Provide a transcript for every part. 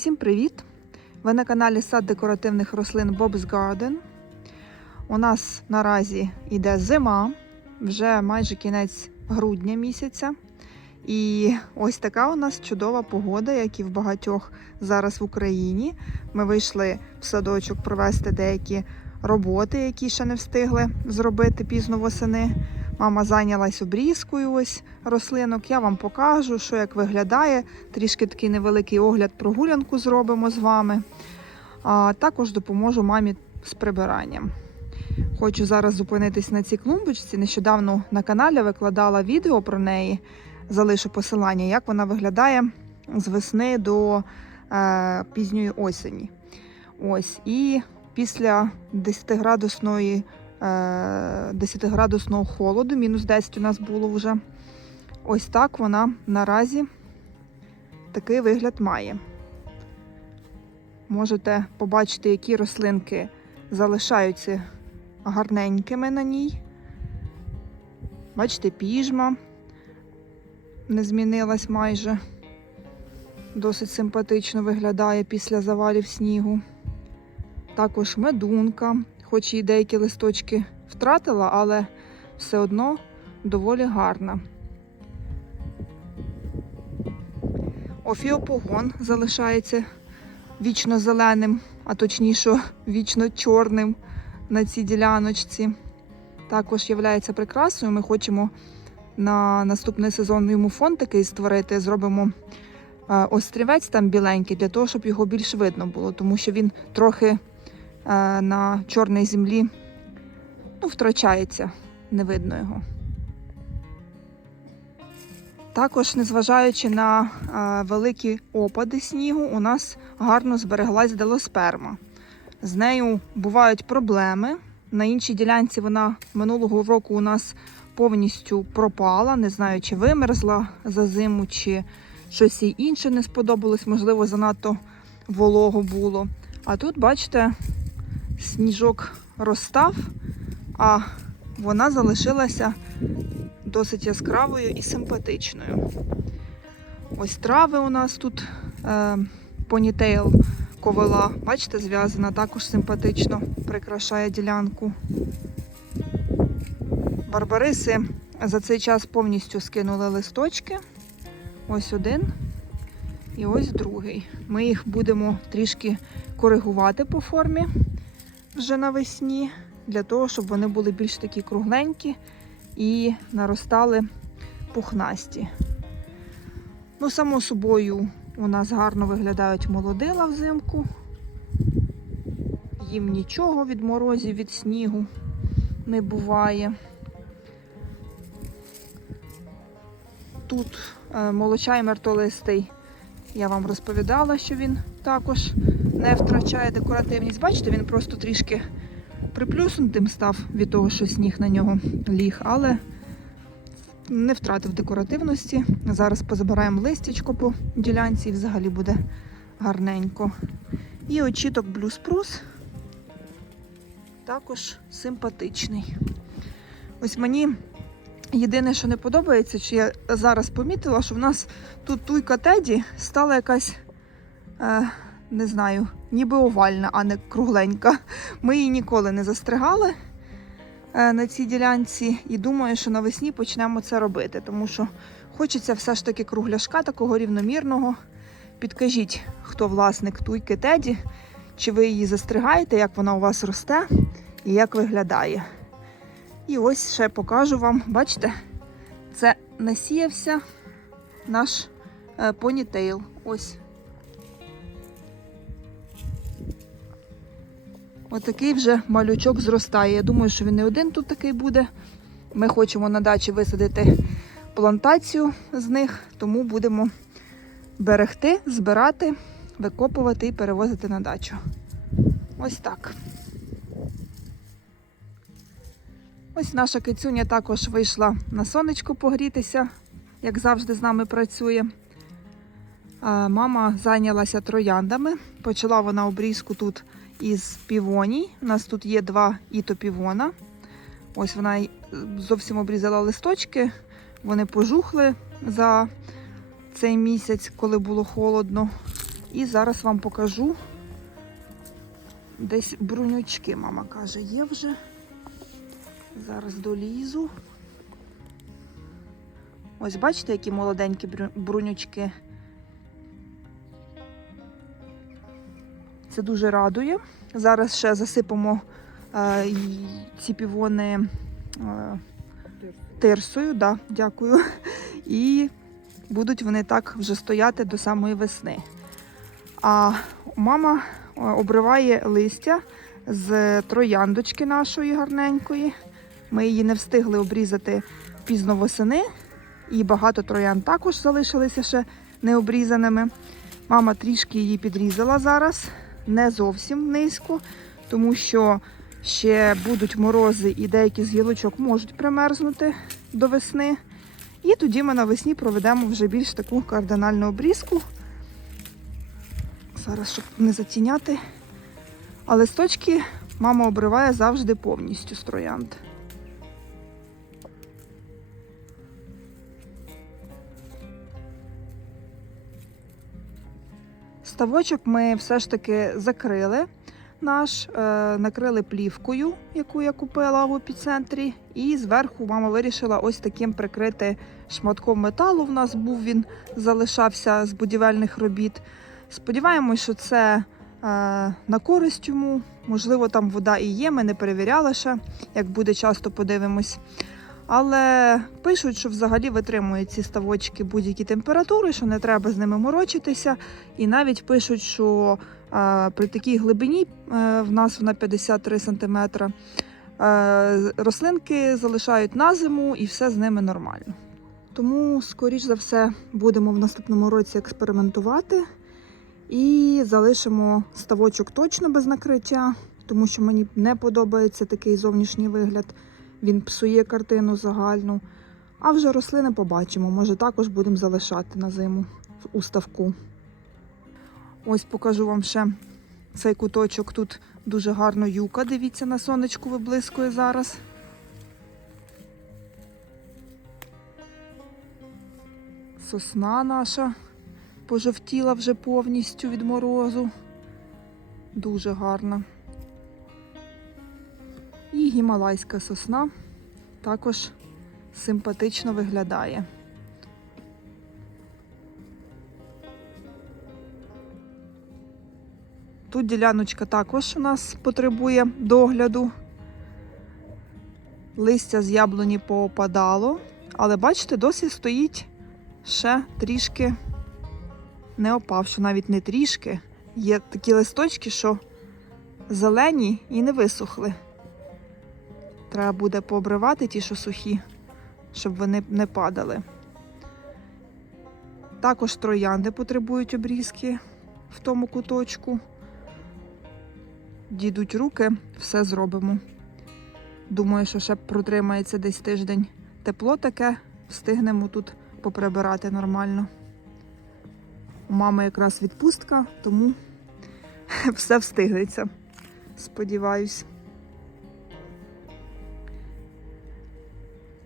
Усім привіт! Ви на каналі Сад декоративних рослин Bob's Garden. У нас наразі йде зима, вже майже кінець грудня місяця. І ось така у нас чудова погода, як і в багатьох зараз в Україні. Ми вийшли в садочок провести деякі роботи, які ще не встигли зробити пізно восени. Мама зайнялась обрізкою ось рослинок. Я вам покажу, що як виглядає. Трішки такий невеликий огляд прогулянку зробимо з вами. А також допоможу мамі з прибиранням. Хочу зараз зупинитись на цій клумбочці. Нещодавно на каналі викладала відео про неї. Залишу посилання, як вона виглядає з весни до е, пізньої осені. Ось, і після 10-градусної 10-градусного холоду, мінус 10 у нас було вже. Ось так вона наразі такий вигляд має. Можете побачити, які рослинки залишаються гарненькими на ній. Бачите, піжма не змінилась майже. Досить симпатично виглядає після завалів снігу. Також медунка, хоч і деякі листочки втратила, але все одно доволі гарна. Офіопогон залишається вічно зеленим, а точніше вічно чорним на цій діляночці. Також є прикрасою. Ми хочемо на наступний сезон йому фон такий створити. Зробимо е, острівець там біленький, для того, щоб його більш видно було, тому що він трохи на чорній землі ну, втрачається, не видно його. Також, незважаючи на е, великі опади снігу, у нас гарно збереглась делосперма. З нею бувають проблеми. На іншій ділянці вона минулого року у нас повністю пропала. Не знаю, чи вимерзла за зиму, чи щось їй інше не сподобалось, можливо, занадто волого було. А тут, бачите, сніжок розстав, а вона залишилася досить яскравою і симпатичною. Ось трави у нас тут е, понітейл ковила, бачите, зв'язана, також симпатично прикрашає ділянку. Барбариси за цей час повністю скинули листочки. Ось один і ось другий. Ми їх будемо трішки коригувати по формі вже навесні, для того, щоб вони були більш такі кругленькі і наростали пухнасті. Ну, само собою, у нас гарно виглядають молодила взимку. Їм нічого від морозів, від снігу не буває. Тут е, молочай мертолистий. Я вам розповідала, що він також не втрачає декоративність. Бачите, він просто трішки приплюснутим став від того, що сніг на нього ліг, але не втратив декоративності. Зараз позабираємо листячко по ділянці і взагалі буде гарненько. І очіток Spruce також симпатичний. Ось мені єдине, що не подобається, що я зараз помітила, що в нас тут туйка Теді стала якась, е, не знаю, ніби овальна, а не кругленька. Ми її ніколи не застригали е, на цій ділянці і думаю, що навесні почнемо це робити, тому що хочеться все ж таки кругляшка такого рівномірного. Підкажіть, хто власник туйки Теді, чи ви її застригаєте, як вона у вас росте і як виглядає. І ось ще покажу вам, бачите, це насіявся наш е, понітейл. Ось. Отакий вже малючок зростає. Я думаю, що він не один тут такий буде. Ми хочемо на дачі висадити плантацію з них, тому будемо берегти, збирати, викопувати і перевозити на дачу. Ось так. Ось наша кицюня також вийшла на сонечко погрітися, як завжди з нами працює. Мама зайнялася трояндами. Почала вона обрізку тут із півоній. У нас тут є два іто півона. Ось вона зовсім обрізала листочки, вони пожухли за цей місяць, коли було холодно. І зараз вам покажу. Десь брунючки, мама каже, є вже. Зараз долізу. Ось бачите, які молоденькі брунючки. Це дуже радує. Зараз ще засипемо е, ці півони е, тирсою, да, дякую. І будуть вони так вже стояти до самої весни. А мама е, обриває листя з трояндочки нашої гарненької. Ми її не встигли обрізати пізно восени, і багато троян також залишилися ще необрізаними. Мама трішки її підрізала зараз, не зовсім низько, тому що ще будуть морози і деякі з гілочок можуть примерзнути до весни. І тоді ми навесні проведемо вже більш таку кардинальну обрізку. Зараз, щоб не затіняти. А листочки мама обриває завжди повністю з троянд. Ставочок ми все ж таки закрили наш, е, накрили плівкою, яку я купила в епіцентрі. І зверху мама вирішила ось таким прикрити шматком металу. В нас був він залишався з будівельних робіт. Сподіваємось, що це е, на користь йому. Можливо, там вода і є, ми не перевіряли ще, як буде часто подивимось. Але пишуть, що взагалі витримують ці ставочки будь-які температури, що не треба з ними морочитися. І навіть пишуть, що е, при такій глибині е, в нас вона 53 см, е, рослинки залишають на зиму і все з ними нормально. Тому, скоріш за все, будемо в наступному році експериментувати і залишимо ставочок точно без накриття, тому що мені не подобається такий зовнішній вигляд. Він псує картину загальну. А вже рослини побачимо. Може, також будемо залишати на зиму у ставку. Ось покажу вам ще цей куточок. Тут дуже гарно юка. Дивіться, на сонечку виблискує зараз. Сосна наша пожовтіла вже повністю від морозу. Дуже гарна. І гімалайська сосна також симпатично виглядає. Тут діляночка також у нас потребує догляду. Листя з яблуні поопадало, але бачите, досі стоїть ще трішки не опавши, навіть не трішки. Є такі листочки, що зелені і не висохли. Треба буде пообривати ті, що сухі, щоб вони не падали. Також троянди потребують обрізки в тому куточку. Дідуть руки, все зробимо. Думаю, що ще протримається десь тиждень тепло таке, встигнемо тут поприбирати нормально. У мами якраз відпустка, тому все встигнеться. Сподіваюсь.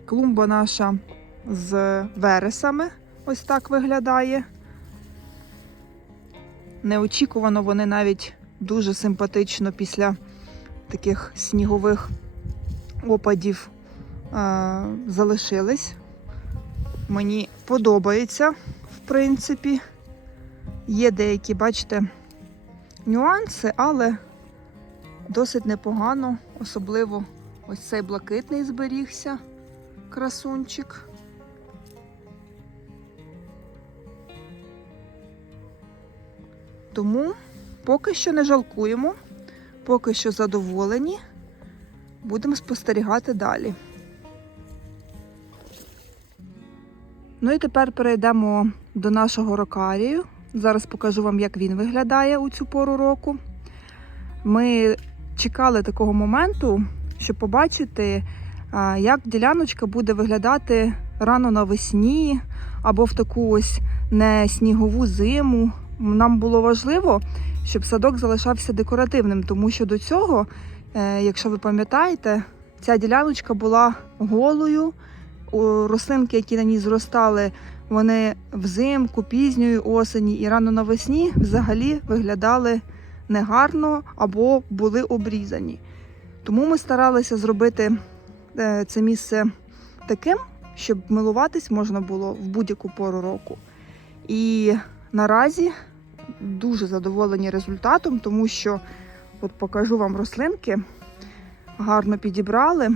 Клумба наша з вересами ось так виглядає. Неочікувано вони навіть дуже симпатично після таких снігових опадів е- залишились. Мені подобається, в принципі. Є деякі, бачите, нюанси, але досить непогано, особливо ось цей блакитний зберігся красунчик. Тому поки що не жалкуємо, поки що задоволені, будемо спостерігати далі. Ну і тепер перейдемо до нашого рокарію. Зараз покажу вам, як він виглядає у цю пору року. Ми чекали такого моменту, щоб побачити, як діляночка буде виглядати рано навесні або в таку ось не снігову зиму. Нам було важливо, щоб садок залишався декоративним, тому що до цього, е, якщо ви пам'ятаєте, ця діляночка була голою. Рослинки, які на ній зростали, вони взимку, пізньої осені і рано навесні взагалі виглядали негарно або були обрізані. Тому ми старалися зробити це місце таким, щоб милуватись можна було в будь-яку пору року. І наразі дуже задоволені результатом, тому що от покажу вам рослинки, гарно підібрали.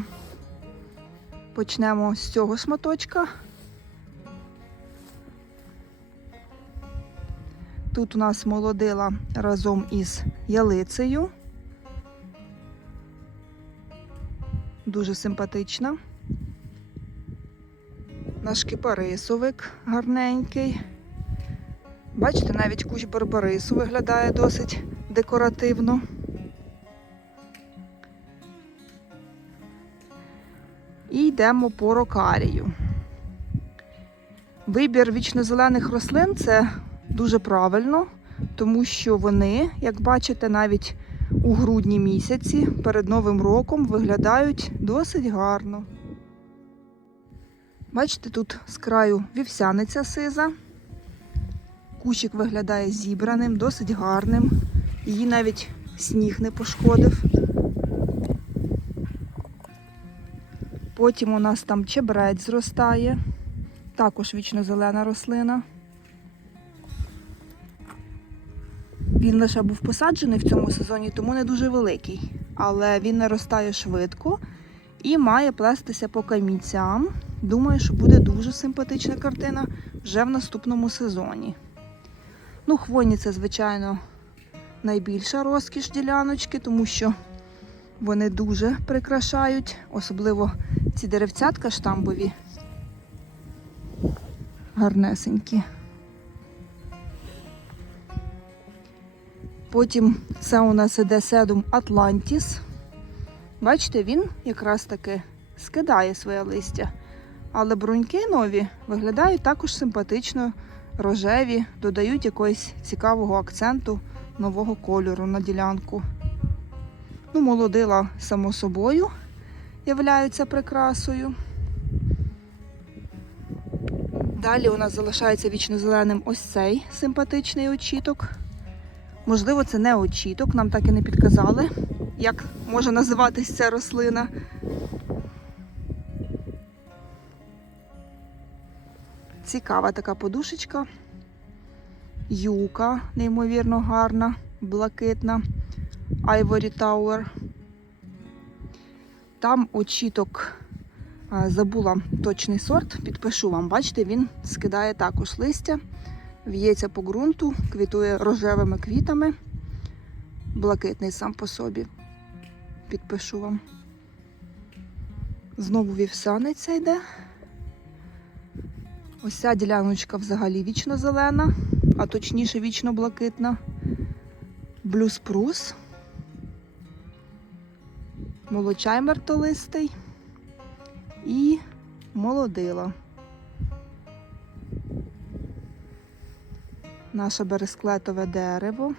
Почнемо з цього шматочка. Тут у нас молодила разом із ялицею. Дуже симпатична. Наш кипарисовик гарненький. Бачите, навіть кущ барбарису виглядає досить декоративно. І йдемо по рокарію. Вибір вічнозелених рослин це дуже правильно, тому що вони, як бачите, навіть у грудні місяці перед Новим роком виглядають досить гарно. Бачите, тут з краю вівсяниця сиза. Кущик виглядає зібраним, досить гарним. Її навіть сніг не пошкодив. Потім у нас там чебрець зростає, також вічно-зелена рослина. Він лише був посаджений в цьому сезоні, тому не дуже великий. Але він наростає швидко і має плестися по камінцям. Думаю, що буде дуже симпатична картина вже в наступному сезоні. Ну, хвойні це, звичайно, найбільша розкіш діляночки, тому що вони дуже прикрашають, особливо ці деревцятка штамбові. Гарнесенькі. Потім це у нас іде седум Атлантіс. Бачите, він якраз таки скидає своє листя. Але бруньки нові виглядають також симпатично, рожеві, додають якогось цікавого акценту нового кольору на ділянку. Ну, молодила, само собою, являються прикрасою. Далі у нас залишається вічно зеленим ось цей симпатичний очіток. Можливо, це не очіток, нам так і не підказали, як може називатись ця рослина. Цікава така подушечка. Юка, неймовірно гарна, блакитна. Ivory Tower. Там очіток, забула точний сорт, підпишу вам. Бачите, він скидає також листя, в'ється по ґрунту, квітує рожевими квітами. Блакитний сам по собі. Підпишу вам. Знову вівсяниця йде. Ось ця діляночка взагалі вічно зелена, а точніше вічно блакитна. Блюспрус. Молочай мертолистий і молодила. Наше бересклетове дерево.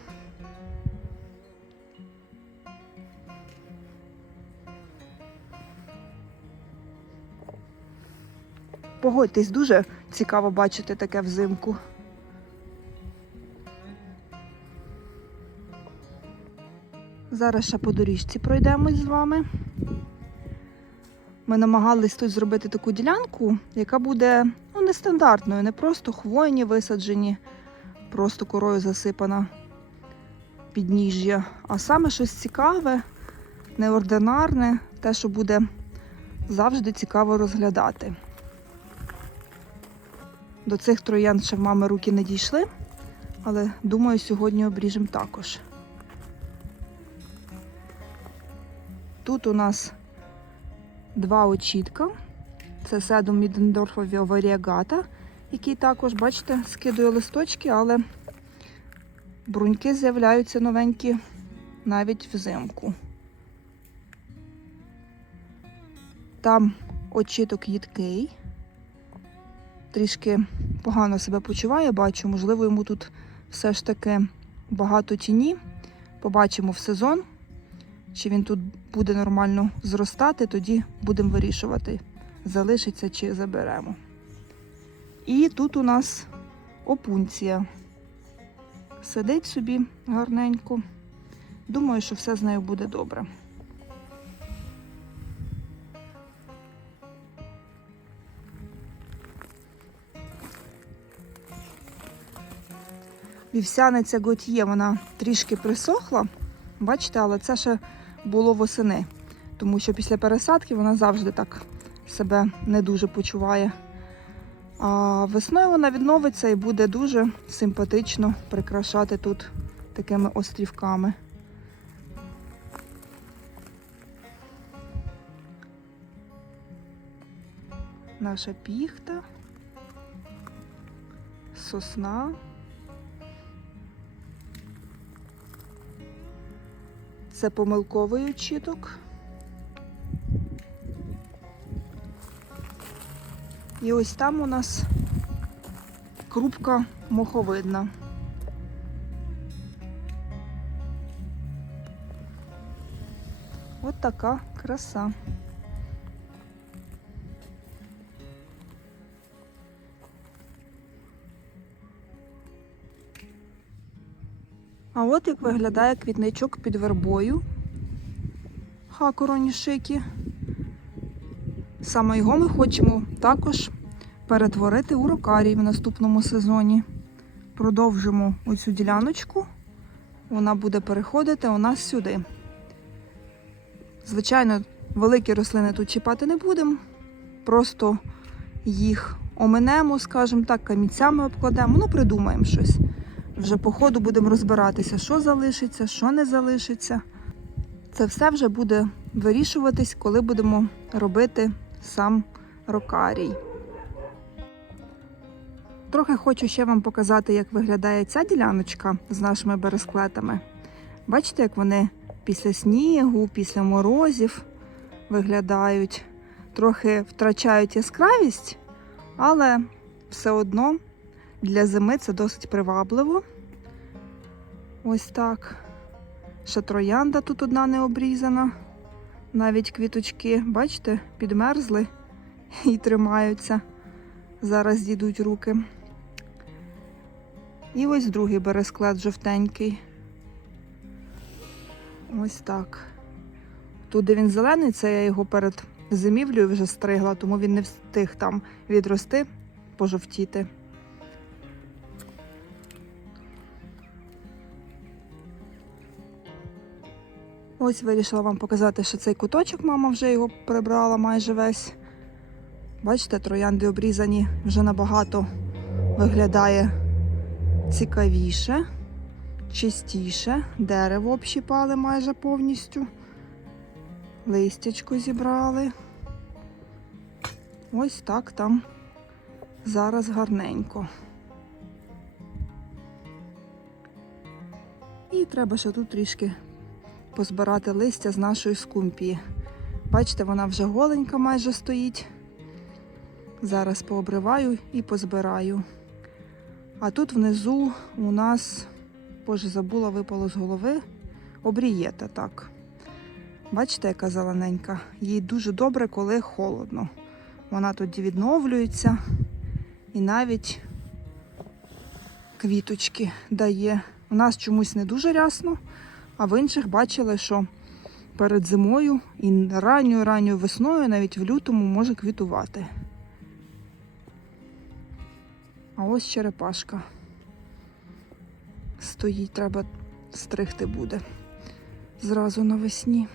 Погодьтесь, дуже цікаво бачити таке взимку. Зараз ще по доріжці пройдемось з вами. Ми намагались тут зробити таку ділянку, яка буде ну, нестандартною, не просто хвойні висаджені, просто корою засипана підніжжя, а саме щось цікаве, неординарне, те, що буде завжди цікаво розглядати. До цих троян ще в мами руки не дійшли, але думаю, сьогодні обріжемо також. Тут у нас два очітка. Це седум Мідендорфові варіагата, який також, бачите, скидує листочки, але бруньки з'являються новенькі навіть взимку. Там очіток їдкий, трішки погано себе почуває, бачу, можливо, йому тут все ж таки багато тіні. Побачимо в сезон. Чи він тут буде нормально зростати, тоді будемо вирішувати, залишиться чи заберемо. І тут у нас опунція. Сидить собі гарненько. Думаю, що все з нею буде добре. Вівсяниця Готьє, вона трішки присохла, бачите, але це ще було восени, тому що після пересадки вона завжди так себе не дуже почуває. А весною вона відновиться і буде дуже симпатично прикрашати тут такими острівками. Наша піхта, сосна. Це помилковий очіток. І ось там у нас крупка моховидна. От така краса. А от як виглядає квітничок під вербою. Хакуроні шики. Саме його ми хочемо також перетворити у рокарій в наступному сезоні. Продовжимо оцю діляночку. Вона буде переходити у нас сюди. Звичайно, великі рослини тут чіпати не будемо. Просто їх оминемо, скажімо так, камінцями обкладемо, ну придумаємо щось. Вже по ходу будемо розбиратися, що залишиться, що не залишиться. Це все вже буде вирішуватись, коли будемо робити сам рокарій. Трохи хочу ще вам показати, як виглядає ця діляночка з нашими бересклетами. Бачите, як вони після снігу, після морозів виглядають, трохи втрачають яскравість, але все одно для зими це досить привабливо. Ось так. Ще троянда тут одна не обрізана. Навіть квіточки, бачите, підмерзли і тримаються. Зараз дійдуть руки. І ось другий бересклет жовтенький. Ось так. Тут, де він зелений, це я його перед зимівлею вже стригла, тому він не встиг там відрости, пожовтіти. Ось вирішила вам показати, що цей куточок мама вже його прибрала майже весь. Бачите, троянди обрізані вже набагато виглядає цікавіше, чистіше. Дерево общіпали майже повністю. Листячко зібрали. Ось так там зараз гарненько. І треба ще тут трішки позбирати листя з нашої скумпії. Бачите, вона вже голенька майже стоїть. Зараз пообриваю і позбираю. А тут внизу у нас, боже, забула, випало з голови, обрієта так. Бачите, яка зелененька? Їй дуже добре, коли холодно. Вона тоді відновлюється і навіть квіточки дає. У нас чомусь не дуже рясно, а в інших бачили, що перед зимою і ранньою ранньою весною, навіть в лютому, може квітувати. А ось черепашка. Стоїть, треба стригти буде зразу навесні.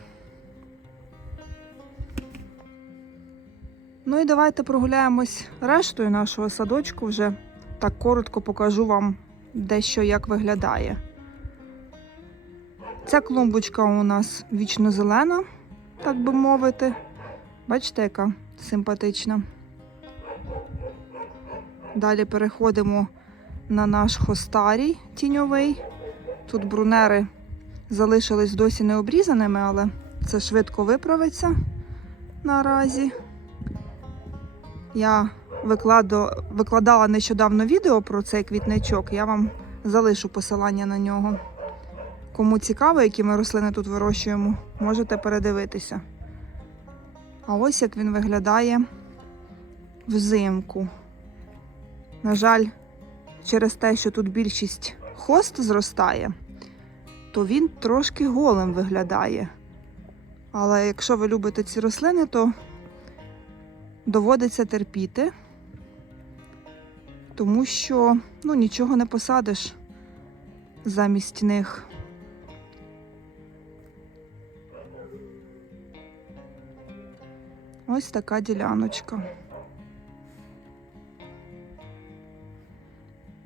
Ну і давайте прогуляємось рештою нашого садочку. Вже так коротко покажу вам дещо як виглядає. Ця клумбочка у нас вічно зелена, так би мовити. Бачите, яка симпатична. Далі переходимо на наш хостарій тіньовий. Тут брунери залишились досі не обрізаними, але це швидко виправиться наразі. Я викладала нещодавно відео про цей квітничок, я вам залишу посилання на нього. Кому цікаво, які ми рослини тут вирощуємо, можете передивитися. А ось як він виглядає взимку. На жаль, через те, що тут більшість хост зростає, то він трошки голим виглядає. Але якщо ви любите ці рослини, то доводиться терпіти, тому що ну, нічого не посадиш замість них. Ось така діляночка.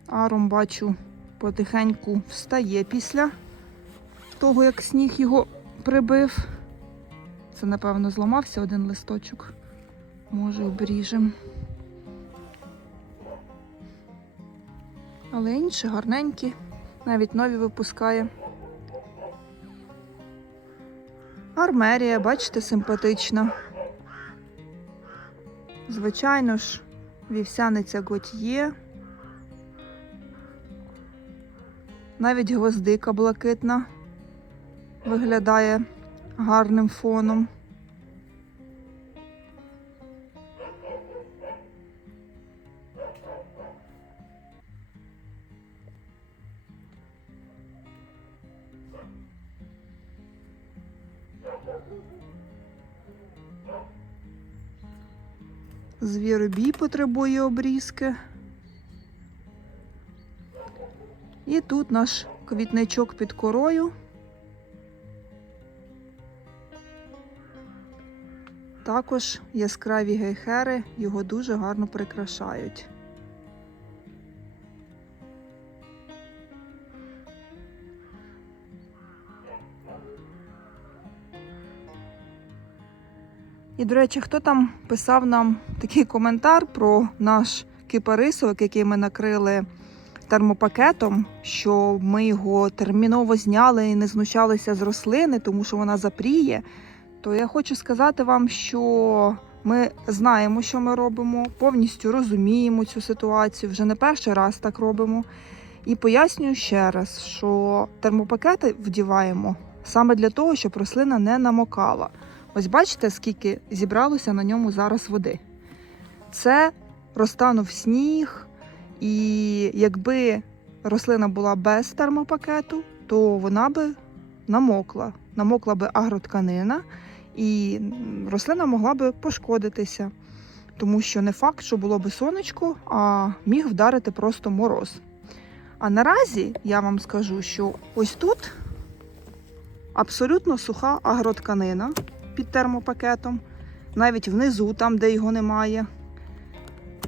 Аром бачу потихеньку встає після того, як сніг його прибив. Це, напевно, зламався один листочок. Може, обріжем. Але інші гарненькі, навіть нові випускає. Армерія, бачите, симпатична. Звичайно ж, вівсяниця Готьє. Навіть гвоздика блакитна виглядає гарним фоном. Звіробій потребує обрізки. І тут наш квітничок під корою. Також яскраві гейхери його дуже гарно прикрашають. І, до речі, хто там писав нам такий коментар про наш кипарисовик, який ми накрили термопакетом, що ми його терміново зняли і не знущалися з рослини, тому що вона запріє, то я хочу сказати вам, що ми знаємо, що ми робимо, повністю розуміємо цю ситуацію, вже не перший раз так робимо. І пояснюю ще раз, що термопакети вдіваємо саме для того, щоб рослина не намокала. Ось бачите, скільки зібралося на ньому зараз води. Це розтанув сніг, і якби рослина була без термопакету, то вона би намокла. Намокла би агротканина, і рослина могла би пошкодитися, тому що не факт, що було би сонечко, а міг вдарити просто мороз. А наразі я вам скажу, що ось тут абсолютно суха агротканина під термопакетом, навіть внизу, там, де його немає.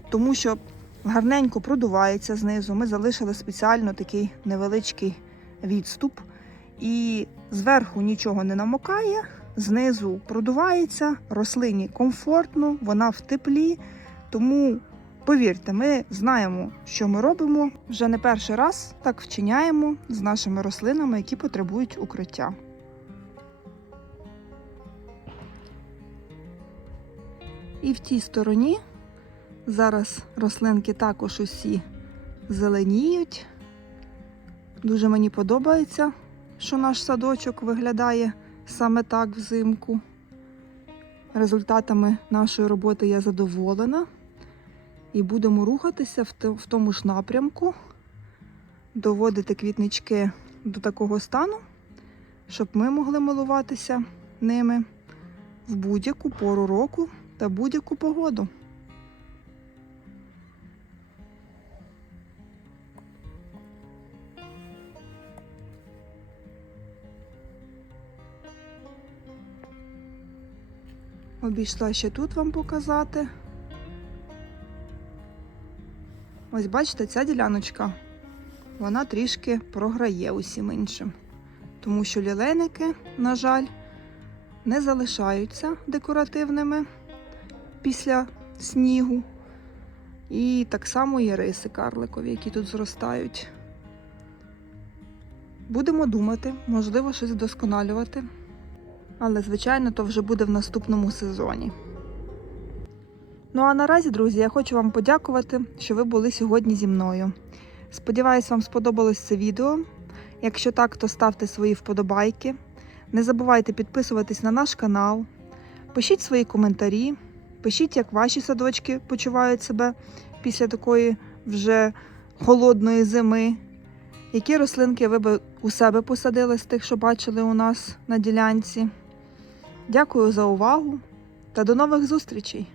Тому що гарненько продувається знизу. Ми залишили спеціально такий невеличкий відступ. І зверху нічого не намокає, знизу продувається, рослині комфортно, вона в теплі. Тому, повірте, ми знаємо, що ми робимо. Вже не перший раз так вчиняємо з нашими рослинами, які потребують укриття. І в тій стороні зараз рослинки також усі зеленіють. Дуже мені подобається, що наш садочок виглядає саме так взимку. Результатами нашої роботи я задоволена. І будемо рухатися в тому ж напрямку, доводити квітнички до такого стану, щоб ми могли милуватися ними в будь-яку пору року та будь-яку погоду. Обійшла ще тут вам показати. Ось бачите, ця діляночка, вона трішки програє усім іншим. Тому що лілейники, на жаль, не залишаються декоративними після снігу. І так само є риси карликові, які тут зростають. Будемо думати, можливо, щось вдосконалювати. Але, звичайно, то вже буде в наступному сезоні. Ну а наразі, друзі, я хочу вам подякувати, що ви були сьогодні зі мною. Сподіваюсь, вам сподобалось це відео. Якщо так, то ставте свої вподобайки. Не забувайте підписуватись на наш канал. Пишіть свої коментарі, пишіть, як ваші садочки почувають себе після такої вже холодної зими. Які рослинки ви би у себе посадили з тих, що бачили у нас на ділянці? Дякую за увагу та до нових зустрічей!